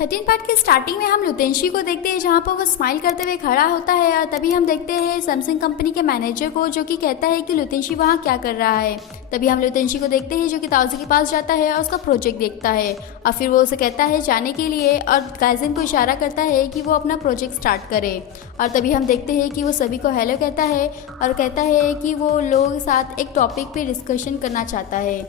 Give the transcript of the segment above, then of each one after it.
13 part के starting में हम लुतेंशी को देखते हैं जहाँ पर वो स्माइल करते हुए खड़ा होता है और तभी हम देखते हैं सैमसंग कंपनी के मैनेजर को जो कि कहता है कि लुतेंशी वहाँ क्या कर रहा है। तभी हम लुतेंशी को देखते हैं जो कि ताउजी के पास जाता है और उसका प्रोजेक्ट देखता है और फिर वो उसे कहता है जाने के लिए और गाइजन को इशारा करता है कि वो अपना प्रोजेक्ट स्टार्ट करे। और तभी हम देखते हैं कि वो सभी को हेलो कहता है और कहता है कि वो लोगों के साथ एक टॉपिक पे डिस्कशन करना चाहता है।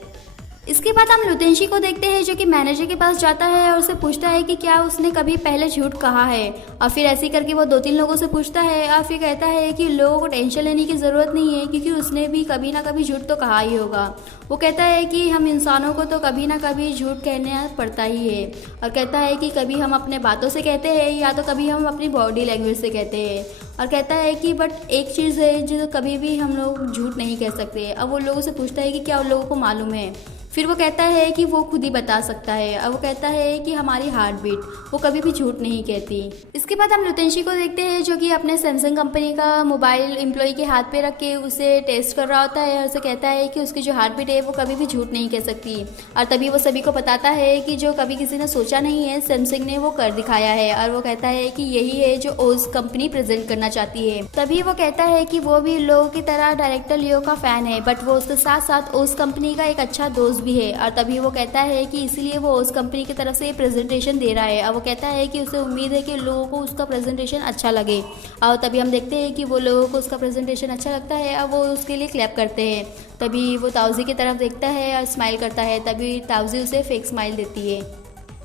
इसके बाद हम लुतेंशी को देखते हैं जो कि मैनेजर के पास जाता है और उससे पूछता है कि क्या उसने कभी पहले झूठ कहा है। और फिर ऐसे ही करके वो 2-3 लोगों से पूछता है और फिर कहता है कि लोगों को टेंशन लेने की ज़रूरत नहीं है क्योंकि उसने भी कभी ना कभी झूठ तो कहा ही होगा। वो कहता है कि हम इंसानों को तो कभी ना कभी झूठ कहना पड़ता ही है और कहता है कि कभी हम अपने बातों से कहते हैं या तो कभी हम अपनी बॉडी लैंग्वेज से कहते हैं। और कहता है कि बट एक चीज़ है जो कभी भी हम लोग झूठ नहीं कह सकते। अब वो लोगों से पूछता है कि क्या उन लोगों को मालूम है। फिर वो कहता है कि वो खुद ही बता सकता है और वो कहता है कि हमारी हार्ट बीट वो कभी भी झूठ नहीं कहती। इसके बाद हम लुतेंशी को देखते हैं जो कि अपने सैमसंग कंपनी का मोबाइल एम्प्लॉय के हाथ पे रख के उसे टेस्ट कर रहा होता है और उसे कहता है कि उसकी जो हार्ट बीट है वो कभी भी झूठ नहीं कह सकती। और तभी वो सभी को बताता है कि जो कभी किसी ने सोचा नहीं है सैमसंग ने वो कर दिखाया है और वो कहता है कि यही है जो ओज कंपनी प्रेजेंट करना चाहती है। तभी वो कहता है कि वो भी लोगों की तरह डायरेक्टर लियो का फैन है बट वो उसके साथ साथ ओज कंपनी का एक अच्छा दोस्त भी है। और तभी वो कहता है कि इसलिए वो उस कंपनी की तरफ से ये प्रेजेंटेशन दे रहा है और वो कहता है कि उसे उम्मीद है कि लोगों को उसका प्रेजेंटेशन अच्छा लगे। और तभी हम देखते हैं कि वो लोगों को उसका प्रेजेंटेशन अच्छा लगता है और वो उसके लिए क्लैप करते हैं। तभी वो ताउजी की तरफ देखता है और स्माइल करता है। तभी ताउजी उसे फेक स्माइल देती है।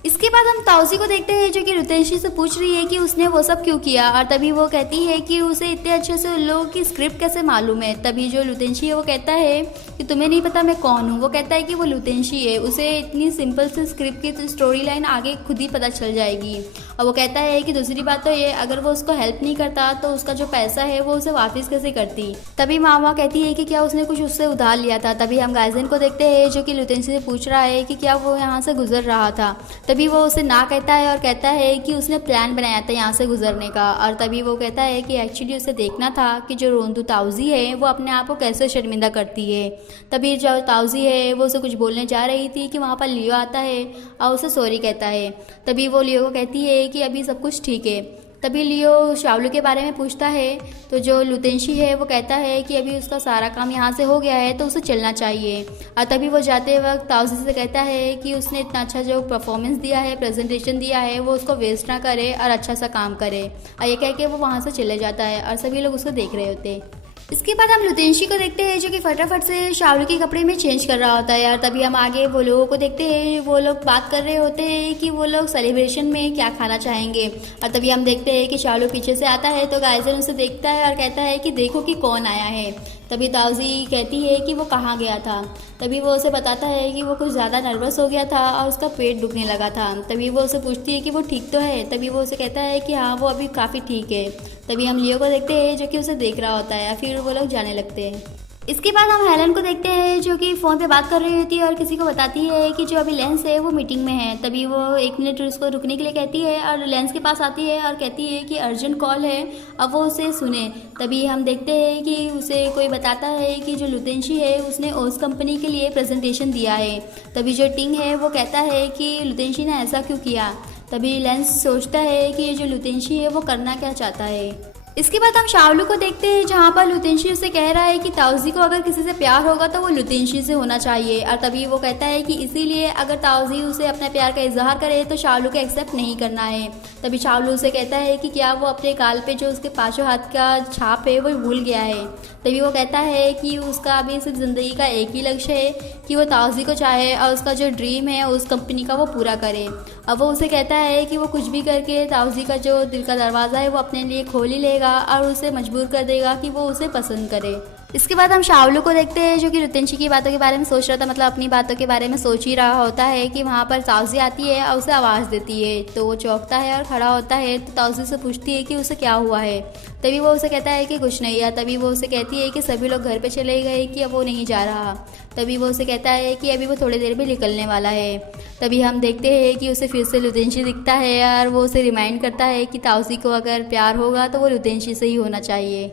इसके बाद हम ताउजी को देखते हैं जो कि लुतेंशी से पूछ रही है कि उसने वो सब क्यों किया। और तभी वो कहती है कि उसे इतने अच्छे से लोगों की स्क्रिप्ट कैसे मालूम है। तभी जो लुतेंशी है वो कहता है कि तुम्हें नहीं पता मैं कौन हूँ। वो कहता है कि वो लुतेंशी है, उसे इतनी सिंपल सी स्क्रिप्ट की स्टोरी लाइन आगे खुद ही पता चल जाएगी। और वो कहता है कि दूसरी बात तो ये अगर वो उसको हेल्प नहीं करता तो उसका जो पैसा है वो उसे वापस कैसे करती। तभी मामा कहती है कि क्या उसने कुछ उससे उधार लिया था। तभी हम गाइजन को देखते हैं जो कि लुतेंशी से पूछ रहा है कि क्या वो यहाँ से गुजर रहा था। तभी वो उसे ना कहता है और कहता है कि उसने प्लान बनाया था यहाँ से गुजरने का। और तभी वो कहता है कि एक्चुअली उसे देखना था कि जो रोंदू ताउजी है वो अपने आप को कैसे शर्मिंदा करती है। तभी जो ताउजी है वो उसे कुछ बोलने जा रही थी कि वहाँ पर लियो आता है और उसे सॉरी कहता है। तभी वो लियो को कहती है कि अभी सब कुछ ठीक है। तभी लियो शाओलू के बारे में पूछता है तो जो लुतेंशी है वो कहता है कि अभी उसका सारा काम यहाँ से हो गया है तो उसे चलना चाहिए। और तभी वो जाते वक्त ताउजी से कहता है कि उसने इतना अच्छा जो परफॉर्मेंस दिया है, प्रेजेंटेशन दिया है, वो उसको वेस्ट ना करे और अच्छा सा काम करे। और ये कह के वो वहाँ से चले जाता है और सभी लोग उसको देख रहे होते हैं। इसके बाद हम लुतेंशी को देखते हैं जो कि फटाफट से शाओलू के कपड़े में चेंज कर रहा होता है। और तभी हम आगे वो लोगों को देखते हैं, वो लोग बात कर रहे होते हैं कि वो लोग सेलिब्रेशन में क्या खाना चाहेंगे। और तभी हम देखते हैं कि शाओलू पीछे से आता है तो गाइजन उसे देखता है और कहता है कि देखो कि कौन आया है। तभी ताउजी कहती है कि वो कहाँ गया था। तभी वो उसे बताता है कि वो कुछ ज़्यादा नर्वस हो गया था और उसका पेट दुखने लगा था। तभी वो उसे पूछती है कि वो ठीक तो है। तभी वो उसे कहता है कि हाँ वो अभी काफ़ी ठीक है। तभी हम लियो को देखते हैं जो कि उसे देख रहा होता है। फिर वो लोग जाने लगते हैं। इसके बाद हम हेलन को देखते हैं जो कि फ़ोन पे बात कर रही होती है और किसी को बताती है कि जो अभी लेंस है वो मीटिंग में है। तभी वो 1 मिनट उसको रुकने के लिए कहती है और लेंस के पास आती है और कहती है कि अर्जेंट कॉल है, अब वो उसे सुने। तभी हम देखते हैं कि उसे कोई बताता है कि जो लुतेंशी है उसने ओस कंपनी के लिए प्रेजेंटेशन दिया है। तभी जो टिंग है वो कहता है कि लुतेंशी ने ऐसा क्यों किया। तभी लेंस सोचता है कि ये जो लुतेंशी है वो करना क्या चाहता है। इसके बाद हम शाओलू को देखते हैं जहाँ पर लुतेंशी उसे कह रहा है कि ताउजी को अगर किसी से प्यार होगा तो वो लुतेंशी से होना चाहिए। और तभी वो कहता है कि इसीलिए अगर ताउजी उसे अपने प्यार का इजहार करे तो शाओलू को एक्सेप्ट नहीं करना है। तभी शाओलू उसे कहता है कि क्या वो अपने गाल पे जो उसके पांचों हाथ का छाप है वो भूल गया है। तभी वो कहता है कि उसका अभी सिर्फ ज़िंदगी का एक ही लक्ष्य है कि वो ताउजी को चाहे और उसका जो ड्रीम है उस कंपनी का वो पूरा करे। अब वो उसे कहता है कि वो कुछ भी करके ताउजी का जो दिल का दरवाज़ा है वो अपने लिए खोल ही लेगा और उसे मजबूर कर देगा कि वो उसे पसंद करे। इसके बाद हम शाओलू को देखते हैं जो कि लुतेंशी की बातों के बारे में सोच रहा था, मतलब अपनी बातों के बारे में सोच ही रहा होता है कि वहाँ पर ताउजी आती है और उसे आवाज़ देती है। तो वो चौंकता है और खड़ा होता है। तो ताउजी से पूछती है कि उसे क्या हुआ है। तभी वो उसे कहता है कि कुछ नहीं। या तभी वो उसे कहती है कि सभी लोग घर पे चले गए कि अब वो नहीं जा रहा। तभी वो उसे कहता है कि अभी वो थोड़ी देर में निकलने वाला है। तभी हम देखते हैं कि उसे फिर से लुतेंशी दिखता है और वो उसे रिमाइंड करता है कि ताउजी को अगर प्यार होगा तो वो लुतेंशी से ही होना चाहिए।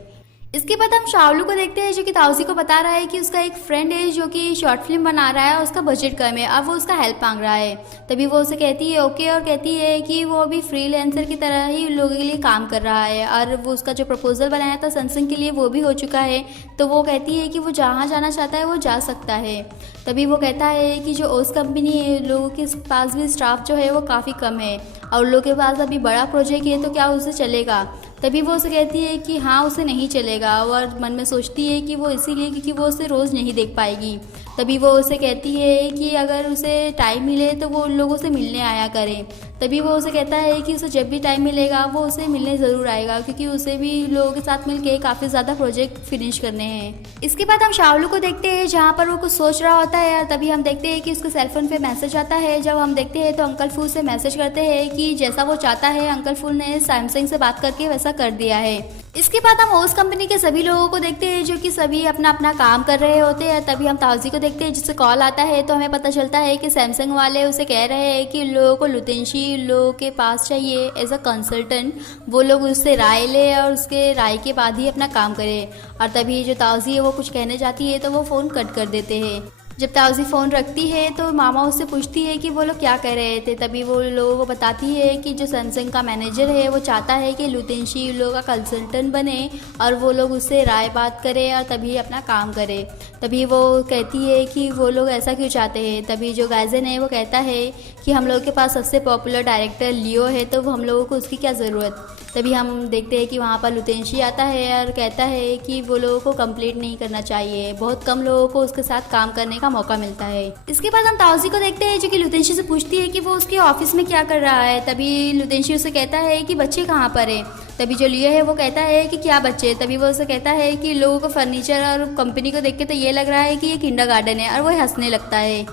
इसके बाद हम शाओलू को देखते हैं जो कि ताउजी को बता रहा है कि उसका एक फ्रेंड है जो कि शॉर्ट फिल्म बना रहा है और उसका बजट कम है और वो उसका हेल्प मांग रहा है। तभी वो उसे कहती है ओके और कहती है कि वो अभी फ्रीलांसर की तरह ही लोगों के लिए काम कर रहा है और वो उसका जो प्रपोजल बनाया था सैमसंग के लिए वो भी हो चुका है। तो वो कहती है कि वो जहाँ जाना चाहता है वो जा सकता है। तभी वो कहता है कि जो ओस कंपनी है लोगों के पास भी स्टाफ जो है वो काफ़ी कम है और लोगों के पास अभी बड़ा प्रोजेक्ट है तो क्या उसे चलेगा। तभी वो उसे कहती है कि हाँ उसे नहीं चलेगा और मन में सोचती है कि वो इसीलिए क्योंकि वो उसे रोज़ नहीं देख पाएगी। तभी वो उसे कहती है कि अगर उसे टाइम मिले तो वो उन लोगों से मिलने आया करे। तभी वो उसे कहता है कि उसे जब भी टाइम मिलेगा वो उसे मिलने ज़रूर आएगा क्योंकि उसे भी लोगों के साथ मिलके काफ़ी ज़्यादा प्रोजेक्ट फिनिश करने हैं। इसके बाद हम शाओलू को देखते हैं जहाँ पर वो कुछ सोच रहा होता है। तभी हम देखते हैं कि उसके सेलफोन पे मैसेज आता है। जब हम देखते हैं तो अंकल फूल से मैसेज करते हैं कि जैसा वो चाहता है अंकल फूल ने सैमसंग से बात करके वैसा कर दिया है। इसके बाद हम ओस कंपनी के सभी लोगों को देखते हैं जो कि सभी अपना अपना काम कर रहे होते हैं। तभी हम ताउजी को देखते हैं जिससे कॉल आता है तो हमें पता चलता है कि सैमसंग वाले उसे कह रहे हैं कि लोगों को लुतेंशी लोगों के पास चाहिए एज अ कंसल्टेंट। वो लोग उससे राय ले और उसके राय के बाद ही अपना काम करें। और तभी जो ताउजी है वो कुछ कहने जाती है तो वो फ़ोन कट कर देते हैं। जब ताउजी फ़ोन रखती है तो मामा उससे पूछती है कि वो लोग क्या कह रहे थे। तभी वो लोगों को बताती है कि जो सैमसंग का मैनेजर है वो चाहता है कि लुतेंशी लोगों का कंसल्टेंट बने और वो लोग उससे राय बात करें और तभी अपना काम करें। तभी वो कहती है कि वो लोग ऐसा क्यों चाहते हैं। तभी जो गाइजन है वो कहता है कि हम लोगों के पास सबसे पॉपुलर डायरेक्टर लियो है तो हम लोगों को उसकी क्या ज़रूरत। तभी हम देखते हैं कि वहाँ पर लुतेंशी आता है और कहता है कि वो लोगों को कंप्लीट नहीं करना चाहिए, बहुत कम लोगों को उसके साथ काम करने का मौका मिलता है। इसके बाद हम ताउजी को देखते हैं जो कि लुतेंशी से पूछती है कि वो उसके ऑफिस में क्या कर रहा है। तभी लुतेंशी उसे कहता है कि बच्चे कहाँ पर है। तभी जो लियो है वो कहता है कि क्या बच्चे। तभी वो उसे कहता है कि लोगों को फर्नीचर और कंपनी को देख के तो ये लग रहा है कि ये किंडरगार्टन है और वो हंसने लगता है।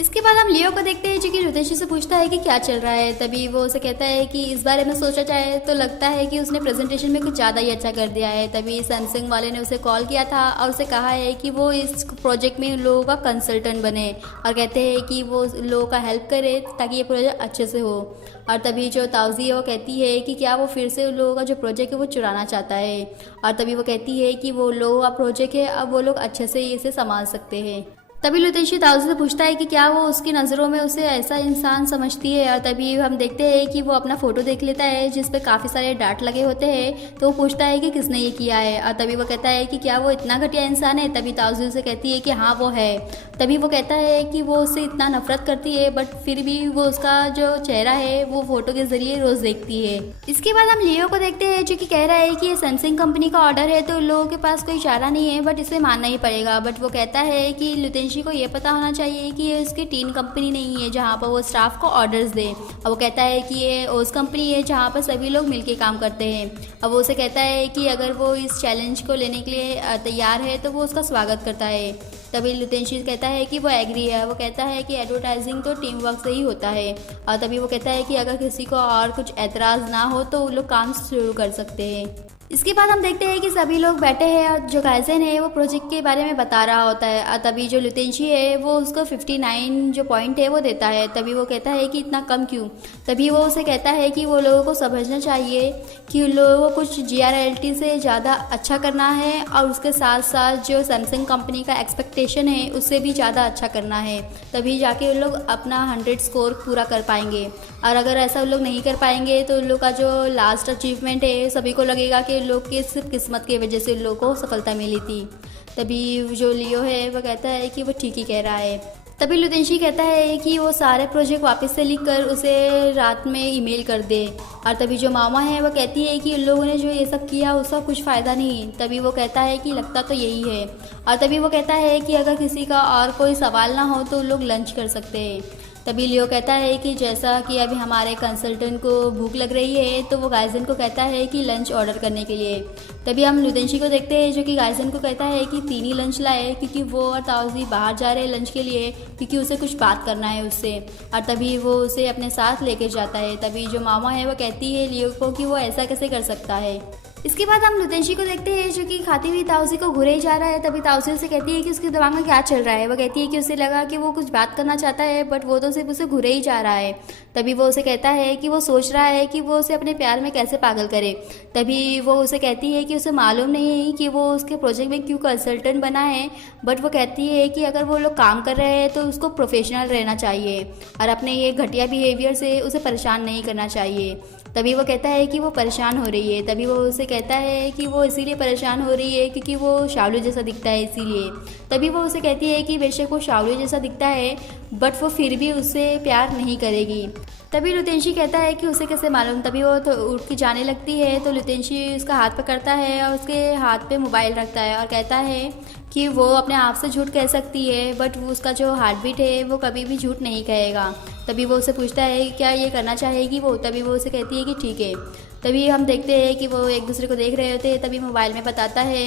इसके बाद हम लियो को देखते हैं जो कि लुतेंशी से पूछता है कि क्या चल रहा है। तभी वो उसे कहता है कि इस बारे में सोचा जाए तो लगता है कि उसने प्रेजेंटेशन में कुछ ज़्यादा ही अच्छा कर दिया है। तभी सैमसंग वाले ने उसे कॉल किया था और उसे कहा है कि वो इस प्रोजेक्ट में लोगों का कंसल्टेंट बने और कहते हैं कि वो लोगों का हेल्प करे ताकि ये प्रोजेक्ट अच्छे से हो। और तभी जो ताउजी है वो कहती है कि क्या वो फिर से लोगों का जो प्रोजेक्ट है वो चुराना चाहता है। और तभी वो कहती है कि वो लोगों का प्रोजेक्ट है अब वो लोग अच्छे से इसे संभाल सकते हैं। तभी लुतेंशी ताउजी से पूछता है कि क्या वो उसकी नज़रों में उसे ऐसा इंसान समझती है। और तभी हम देखते हैं कि वो अपना फ़ोटो देख लेता है जिस पे काफ़ी सारे डार्ट लगे होते हैं। तो वो पूछता है कि किसने ये किया है। और तभी वो कहता है कि क्या वो इतना घटिया इंसान है। तभी ताउजी उसे कहती है कि हाँ वो है। तभी वो कहता है कि वो उससे इतना नफरत करती है बट फिर भी वो उसका जो चेहरा है वो फ़ोटो के ज़रिए रोज़ देखती है। इसके बाद हम लियो को देखते हैं जो कि कह रहा है कि ये सैमसंग कंपनी का ऑर्डर है तो लोगों के पास कोई चारा नहीं है बट इसे मानना ही पड़ेगा। बट वो कहता है कि लुतेंशी को ये पता होना चाहिए कि ये उसकी टीन कंपनी नहीं है जहाँ पर वो स्टाफ को ऑर्डर्स दे। और वो कहता है कि ये ओस कंपनी है जहाँ पर सभी लोग मिलके काम करते हैं। अब वो उसे कहता है कि अगर वो इस चैलेंज को लेने के लिए तैयार है तो वो उसका स्वागत करता है। तभी लुतेंशी कहता है कि वो एग्री है। वो कहता है कि एडवर्टाइजिंग तो टीम वर्क से ही होता है। और तभी वो कहता है कि अगर किसी को और कुछ एतराज़ ना हो तो वो लोग काम शुरू कर सकते हैं। इसके बाद हम देखते हैं कि सभी लोग बैठे हैं और जो गाइजन है वो प्रोजेक्ट के बारे में बता रहा होता है। और तभी जो लुतेंशी है वो उसको 59 जो पॉइंट है वो देता है। तभी वो कहता है कि इतना कम क्यों। तभी वो उसे कहता है कि वो लोगों को समझना चाहिए कि लोगों को कुछ GRLT से ज़्यादा अच्छा करना है और उसके साथ साथ जो सैमसंग कंपनी का एक्सपेक्टेशन है उससे भी ज़्यादा अच्छा करना है। तभी जाके उन लोग अपना 100 स्कोर पूरा कर पाएंगे। और अगर ऐसा उन लोग नहीं कर पाएंगे तो उन लोग का जो लास्ट अचीवमेंट है सभी को लगेगा कि लोग की सिर्फ किस्मत की वजह से उन लोगों को सफलता मिली थी। तभी जो लियो है वो कहता है कि वो ठीक ही कह रहा है। तभी लुतेंशी कहता है कि वो सारे प्रोजेक्ट वापस से लिखकर उसे रात में ईमेल कर दे। और तभी जो मामा है वो कहती है कि उन लोगों ने जो ये सब किया उसका कुछ फ़ायदा नहीं। तभी वो कहता है कि लगता तो यही है। और तभी वो कहता है कि अगर किसी का और कोई सवाल ना हो तो उन लोग लंच कर सकते हैं। तभी लियो कहता है कि जैसा कि अभी हमारे कंसल्टेंट को भूख लग रही है तो वो गाइजन को कहता है कि लंच ऑर्डर करने के लिए। तभी हम लुतेंशी को देखते हैं जो कि गाइजन को कहता है कि 3 ही लंच लाए क्योंकि वो और ताउजी बाहर जा रहे हैं लंच के लिए क्योंकि उसे कुछ बात करना है उससे। और तभी वो उसे अपने साथ लेके जाता है। तभी जो मामा है वो कहती है लियो को कि वो ऐसा कैसे कर सकता है। इसके बाद हम लुतेंशी को देखते हैं जो कि खाती हुई ताउजी को घूरे ही जा रहा है। तभी ताउजी उसे कहती है कि उसके दिमाग में क्या चल रहा है। वो कहती है कि उसे लगा कि वो कुछ बात करना चाहता है बट वो तो सिर्फ उसे घूरे ही जा रहा है। तभी वो उसे कहता है कि वो सोच रहा है कि वो उसे अपने प्यार में कैसे पागल करे। तभी वो उसे कहती है कि उसे मालूम नहीं है कि वो उसके प्रोजेक्ट में क्यों कंसल्टेंट बना है, बट वो कहती है कि अगर वो लोग काम कर रहे हैं तो उसको प्रोफेशनल रहना चाहिए और अपने ये घटिया बिहेवियर से उसे परेशान नहीं करना चाहिए। तभी वो कहता है कि वो परेशान हो रही है। तभी वो उसे कहता है कि वो इसीलिए परेशान हो रही है क्योंकि वो शावलू जैसा दिखता है इसीलिए। तभी वो उसे कहती है कि बेशक वो शावलू जैसा दिखता है बट वो फिर भी उससे प्यार नहीं करेगी। तभी लुतेंशी कहता है कि उसे कैसे मालूम। तभी वो तो उठ के जाने लगती है तो लुतेंशी उसका हाथ पकड़ता है और उसके हाथ पे मोबाइल रखता है और कहता है कि वो अपने आप से झूठ कह सकती है बट वो उसका जो हार्ट बीट है वो कभी भी झूठ नहीं कहेगा। तभी वो उसे पूछता है क्या ये करना चाहेगी वो। तभी वो उसे कहती है कि ठीक है। तभी हम देखते हैं कि वो एक दूसरे को देख रहे होते हैं। तभी मोबाइल में बताता है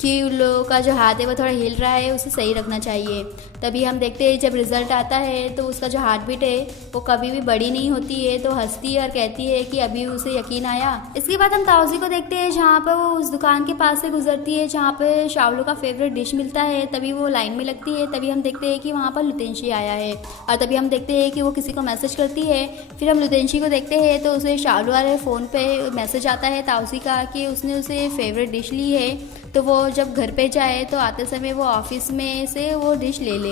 कि उन लोगों का जो हाथ है वो थोड़ा हिल रहा है, उसे सही रखना चाहिए। तभी हम देखते हैं जब रिज़ल्ट आता है तो उसका जो हार्ट बीट है वो कभी भी बड़ी नहीं होती है। तो हंसती है और कहती है कि अभी उसे यकीन आया। इसके बाद हम ताउजी को देखते हैं जहाँ पर वो उस दुकान के पास से गुजरती है जहाँ पे शावलू का फेवरेट डिश मिलता है। तभी वो लाइन में लगती है। तभी हम देखते हैं कि वहाँ पर लुतेंशी आया है और तभी हम देखते हैं कि वो किसी को मैसेज करती है। फिर हम लुतेंशी को देखते हैं तो उसे शावलू वाले फ़ोन पे मैसेज आता है ताउजी का कि उसने उसे फेवरेट डिश ली है, तो वो जब घर पे जाए तो आते समय वो ऑफिस में से वो डिश ले ले।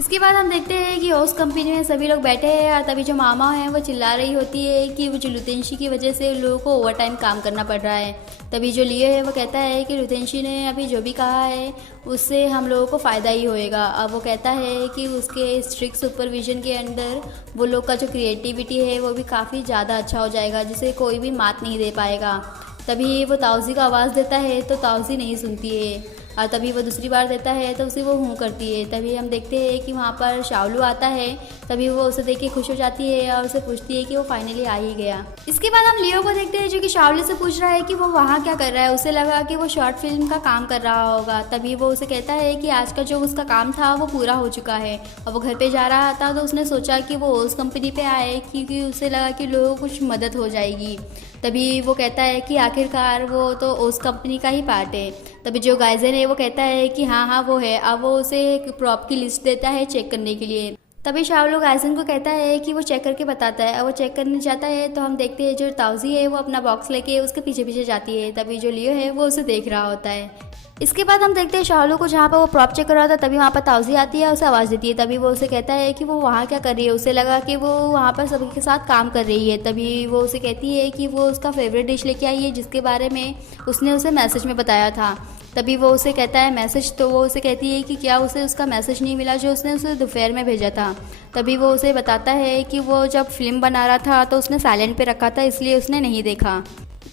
इसके बाद हम देखते हैं कि उस कंपनी में सभी लोग बैठे हैं और तभी जो मामा है वो चिल्ला रही होती है कि वो जो लुतेंशी की वजह से उन लोगों को ओवर टाइम काम करना पड़ रहा है। तभी जो लियो है वो कहता है कि लुतेंशी ने अभी जो भी कहा है उससे हम लोगों को फ़ायदा ही होएगा। अब वो कहता है कि उसके स्ट्रिक्ट सुपरविजन के अंदर वो लोग का जो क्रिएटिविटी है वो भी काफ़ी ज़्यादा अच्छा हो जाएगा जिसे कोई भी मात नहीं दे पाएगा। तभी वो ताउजी को आवाज़ देता है तो ताउजी नहीं सुनती है और तभी वो दूसरी बार देता है तो उसे वो हूँ करती है। तभी हम देखते हैं कि वहाँ पर शावलू आता है। तभी वो उसे देख के खुश हो जाती है और उसे पूछती है कि वो फाइनली आ ही गया। इसके बाद हम लियो को देखते हैं जो कि शावलू से पूछ रहा है कि वो वहाँ क्या कर रहा है। उसे लगा कि वो शॉर्ट फिल्म का काम कर रहा होगा। तभी वो उसे कहता है कि आज का जो उसका काम था वो पूरा हो चुका है और वो घर पे जा रहा था तो उसने सोचा कि वो उस कंपनी पे आए क्योंकि उसे लगा कि लोगों को कुछ मदद हो जाएगी। तभी वो कहता है कि आखिरकार वो तो उस कंपनी का ही पार्ट है। तभी जो गाइजन है वो कहता है कि हाँ हाँ वो है। अब वो उसे एक प्रॉप की लिस्ट देता है चेक करने के लिए। तभी शावलू गाइजन को कहता है कि वो चेक करके बताता है और वो चेक करने जाता है तो हम देखते हैं जो ताउजी है वो अपना बॉक्स लेके उसके पीछे पीछे जाती है। तभी जो लियो है वो उसे देख रहा होता है। इसके बाद हम देखते हैं शावलू को जहाँ पर वो प्रॉप चेक कर रहा था। तभी वहाँ पर ताउजी आती है, उसे आवाज़ देती है। तभी वो उसे कहता है कि वो वहाँ क्या कर रही है। उसे लगा कि वो वहाँ पर सभी के साथ काम कर रही है। तभी वो उसे कहती है कि वो उसका फेवरेट डिश लेके आई है जिसके बारे में उसने उसे मैसेज में बताया था। तभी वो उसे कहता है मैसेज, तो वो उसे कहती है कि क्या उसे उसका मैसेज नहीं मिला जो उसने उसे दोपहर में भेजा था। तभी वो उसे बताता है कि वो जब फिल्म बना रहा था तो उसने साइलेंट पे रखा था इसलिए उसने नहीं देखा।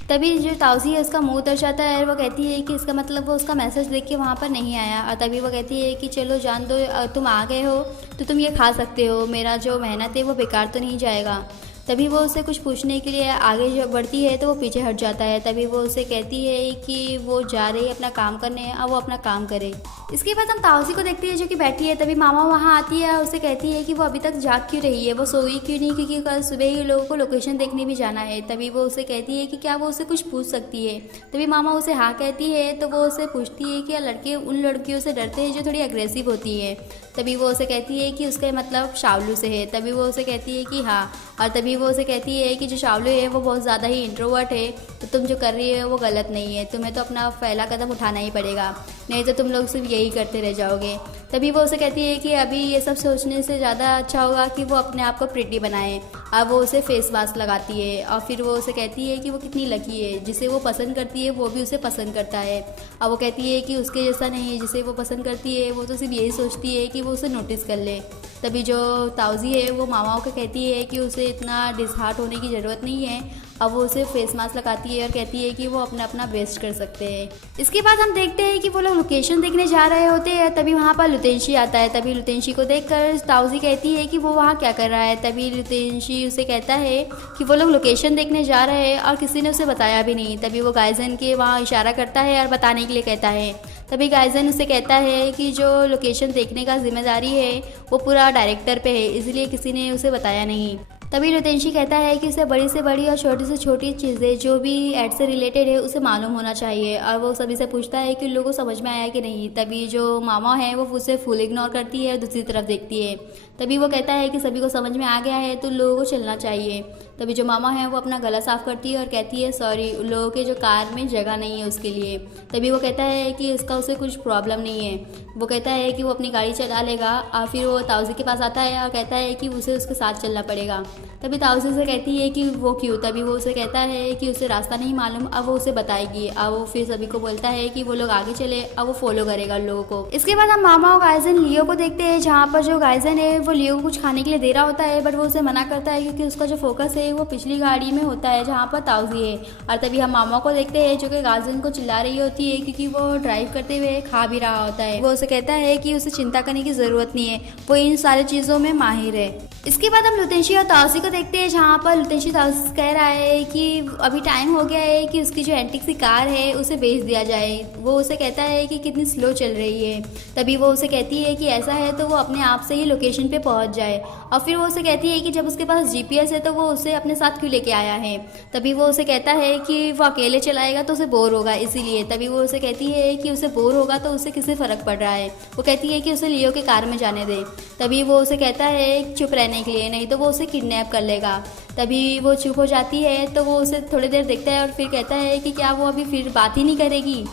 तभी जो ताउजी है उसका मुंह दर्शाता है और वो कहती है कि इसका मतलब वो उसका मैसेज देख के वहाँ पर नहीं आया। और तभी वो कहती है कि चलो जान दो, तुम आ गए हो तो तुम ये खा सकते हो, मेरा जो मेहनत है वो बेकार तो नहीं जाएगा। तभी वो उसे कुछ पूछने के लिए आगे जब बढ़ती है तो वो पीछे हट जाता है। तभी वो उसे कहती है कि वो जा रही है अपना काम करने और वो अपना काम करे। इसके बाद हम ताउजी को देखते हैं जो कि बैठी है। तभी मामा वहाँ आती है और उसे कहती है कि वो अभी तक जाग क्यों रही है, वो सोई क्यों नहीं, क्योंकि कल सुबह ही लोगों को लोकेशन देखने भी जाना है। तभी वो उसे कहती है कि क्या वो उसे कुछ पूछ सकती है। तभी मामा उसे हाँ कहती है तो वो उसे पूछती है कि लड़के उन लड़कियों से डरते हैं जो थोड़ी अग्रेसिव होती है। तभी वो उसे कहती है कि उसका मतलब शावलू से है। तभी वो उसे कहती है कि हाँ, और तभी वो उसे कहती है कि जो शावलू है वो बहुत ज़्यादा ही इंट्रोवर्ट है, तो तुम जो कर रही है वो गलत नहीं है, तुम्हें तो अपना पहला कदम उठाना ही पड़ेगा, नहीं तो तुम लोग सिर्फ यही करते रह जाओगे। तभी वो उसे कहती है कि अभी ये सब सोचने से ज़्यादा अच्छा होगा कि वो अपने आप को प्रिटी बनाए। अब वो उसे फेस मास्क लगाती है और फिर वो उसे कहती है कि वो कितनी लकी है, जिसे वो पसंद करती है वो भी उसे पसंद करता है। अब वो कहती है कि उसके जैसा नहीं है, जिसे वो पसंद करती है वो तो सिर्फ यही सोचती है कि वो उसे नोटिस कर ले। तभी जो ताउजी है वो मामाओं को कहती है कि उसे इतना डिसहार्ट होने की ज़रूरत नहीं है। अब वो उसे फेस मास्क लगाती है और कहती है कि वो अपना अपना बेस्ट कर सकते हैं। इसके बाद हम देखते हैं कि वो लोग लोकेशन देखने जा रहे होते हैं। तभी वहाँ पर लुतेंशी आता है। तभी लुतेंशी को देखकर ताउजी कहती है कि वो वहाँ क्या कर रहा है। तभी लुतेंशी उसे कहता है कि वो लोग लोकेशन देखने जा रहे हैं और किसी ने उसे बताया भी नहीं। तभी वो गाइजन के वहाँ इशारा करता है और बताने के लिए कहता है। तभी गाइजन उसे कहता है कि जो लोकेशन देखने का जिम्मेदारी है वो पूरा डायरेक्टर पे है, इसलिए किसी ने उसे बताया नहीं। तभी लुतेंशी कहता है कि उसे बड़ी से बड़ी और छोटी से छोटी चीज़ें जो भी एड से रिलेटेड है उसे मालूम होना चाहिए, और वो सभी से पूछता है कि उन लोगों को समझ में आया कि नहीं। तभी जो मामा है वो उसे फुल इग्नोर करती है और दूसरी तरफ देखती है। तभी वो कहता है कि सभी को समझ में आ गया है तो उन लोगों को चलना चाहिए। तभी जो मामा है वो अपना गला साफ करती है और कहती है सॉरी, उन लोगों के जो कार में जगह नहीं है उसके लिए। तभी वो कहता है कि इसका उसे कुछ प्रॉब्लम नहीं है। वो कहता है कि वो अपनी गाड़ी चला लेगा, और फिर वो ताउजी के पास आता है और कहता है कि उसे उसके साथ चलना पड़ेगा। तभी ताउजी से कहती है कि वो क्यों। तभी वो उसे कहता है कि उसे रास्ता नहीं मालूम, अब वो उसे बताएगी। अब वो फिर सभी को बोलता है कि वो लोग आगे चले, अब वो फॉलो करेगा लोगों को। इसके बाद हम मामा और गाइजन लियो को देखते हैं, जहाँ पर जो गाइजन है वो लियो को कुछ खाने के लिए दे रहा होता है, बट वो उसे मना करता है क्योंकि उसका जो फोकस है वो पिछली गाड़ी में होता है जहाँ पर ताउजी है। और तभी हम मामा को देखते हैं जो कि गाइजन को चिल्ला रही होती है क्योंकि वो ड्राइव करते हुए खा भी रहा होता है। वो उसे कहता है कि उसे चिंता करने की ज़रूरत नहीं है, वो इन सारी चीज़ों में माहिर है। इसके बाद हम लुतेंशी और ताउजी को देखते हैं, जहाँ पर लुतेंशी ताउजी से कह रहा है कि अभी टाइम हो गया है कि उसकी जो एंटिक सी कार है उसे बेच दिया जाए। वो उसे कहता है कि कितनी स्लो चल रही है। तभी वो उसे कहती है कि ऐसा है तो वो अपने आप से ही लोकेशन पे पहुंच जाए। और फिर वो उसे कहती है कि जब उसके पास जीपीएस है तो वो उसे अपने साथ क्यों लेके आया है। तभी वो उसे कहता है कि वो अकेले चलाएगा तो उसे बोर होगा इसीलिए। तभी वो उसे कहती है कि उसे बोर होगा तो उसे किससे फ़र्क पड़ रहा है। वो कहती है कि उसे लियो के कार में जाने दे। तभी वो उसे कहता है चुप रहने के लिए, नहीं तो वो उसे किडनैप कर लेगा। तभी वो चुप हो जाती है तो वो उसे थोड़ी देर देखता है और फिर कहता है कि क्या वो अभी फिर बात ही नहीं करेगी।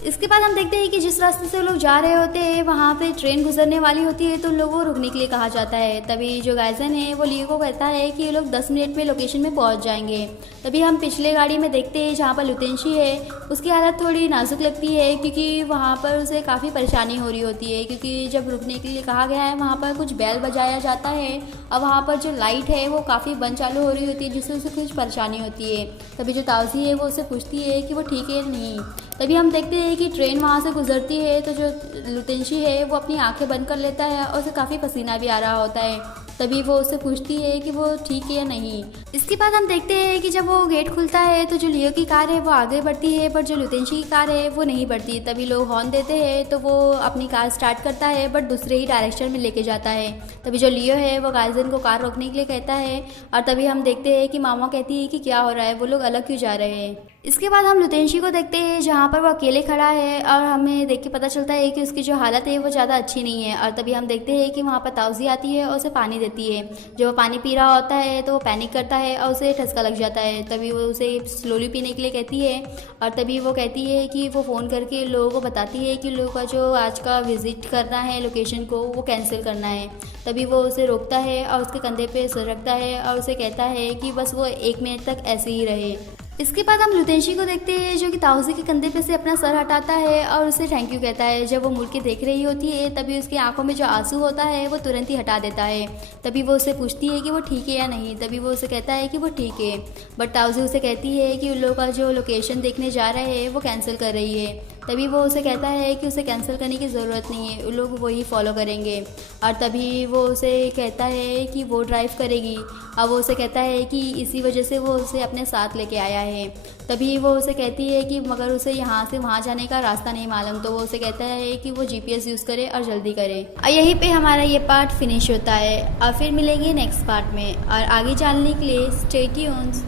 इसके बाद हम देखते हैं कि जिस रास्ते से लोग जा रहे होते हैं वहाँ पे ट्रेन गुजरने वाली होती है तो उन लोगों को रुकने के लिए कहा जाता है। तभी जो गाइजन है वो लियो को कहता है कि ये लोग 10 मिनट में लोकेशन में पहुँच जाएंगे। तभी हम पिछले गाड़ी में देखते हैं जहाँ पर लुतेंशी है, उसकी हालत थोड़ी नाजुक लगती है क्योंकि वहाँ पर उसे काफ़ी परेशानी हो रही होती है, क्योंकि जब रुकने के लिए कहा गया है वहाँ पर कुछ बैल बजाया जाता है और वहाँ पर जो लाइट है वो काफ़ी बंद चालू हो रही होती है जिससे उसे कुछ परेशानी होती है। तभी जो ताउजी है वो उसे पूछती है कि वो ठीक है नहीं। तभी हम देखते हैं कि ट्रेन वहाँ से गुजरती है तो जो लुतेंशी है वो अपनी आंखें बंद कर लेता है और उसे काफ़ी पसीना भी आ रहा होता है। तभी वो उससे पूछती है कि वो ठीक है या नहीं। इसके बाद हम देखते हैं कि जब वो गेट खुलता है तो जो लियो की कार है वो आगे बढ़ती है, पर जो लुतेंशी की कार है वो नहीं बढ़ती। तभी लोग हॉर्न देते हैं तो वो अपनी कार स्टार्ट करता है बट दूसरे ही डायरेक्शन में लेके जाता है। तभी जो लियो है वो गाइजन को कार रोकने के लिए कहता है, और तभी हम देखते हैं कि मामा कहती है कि क्या हो रहा है, वो लोग अलग क्यों जा रहे हैं। इसके बाद हम लुतेंशी को देखते हैं जहाँ पर वो अकेले खड़ा है और हमें देख के पता चलता है कि उसकी जो हालत है वो ज़्यादा अच्छी नहीं है। और तभी हम देखते हैं कि वहाँ पर ताउजी आती है और उसे पानी देती है। जब वो पानी पी रहा होता है तो वो पैनिक करता है और उसे ठसका लग जाता है। तभी वो उसे स्लोली पीने के लिए कहती है, और तभी वो कहती है कि वो फ़ोन करके लोगों को बताती है कि लोगों का जो आज का विज़िट करना है लोकेशन को वो कैंसिल करना है। तभी वो उसे रोकता है और उसके कंधे पे सर रखता है और उसे कहता है कि बस वो 1 मिनट तक ऐसे ही रहे। इसके बाद हम लुतेंशी को देखते हैं जो कि ताउजी के कंधे पे से अपना सर हटाता है और उसे थैंक यू कहता है। जब वो मुड़ के देख रही होती है तभी उसकी आंखों में जो आंसू होता है वो तुरंत ही हटा देता है। तभी वो उसे पूछती है कि वो ठीक है या नहीं। तभी वो उसे कहता है कि वो ठीक है, बट ताउजी उसे कहती है कि उन लोगों का जो लोकेशन देखने जा रहे हैं वो कैंसिल कर रही है। तभी वो उसे कहता है कि उसे कैंसिल करने की ज़रूरत नहीं है, उन लोग वही फॉलो करेंगे। और तभी वो उसे कहता है कि वो ड्राइव करेगी, और वो उसे कहता है कि इसी वजह से वो उसे अपने साथ लेके आया है। तभी वो उसे कहती है कि मगर उसे यहाँ से वहाँ जाने का रास्ता नहीं मालूम, तो वो उसे कहता है कि वो जीपीएस यूज़ करे और जल्दी करे। और यहीं पे हमारा ये पार्ट फिनिश होता है और फिर मिलेंगे नेक्स्ट पार्ट में। और आगे जानने के लिए स्टे ट्यून्ड।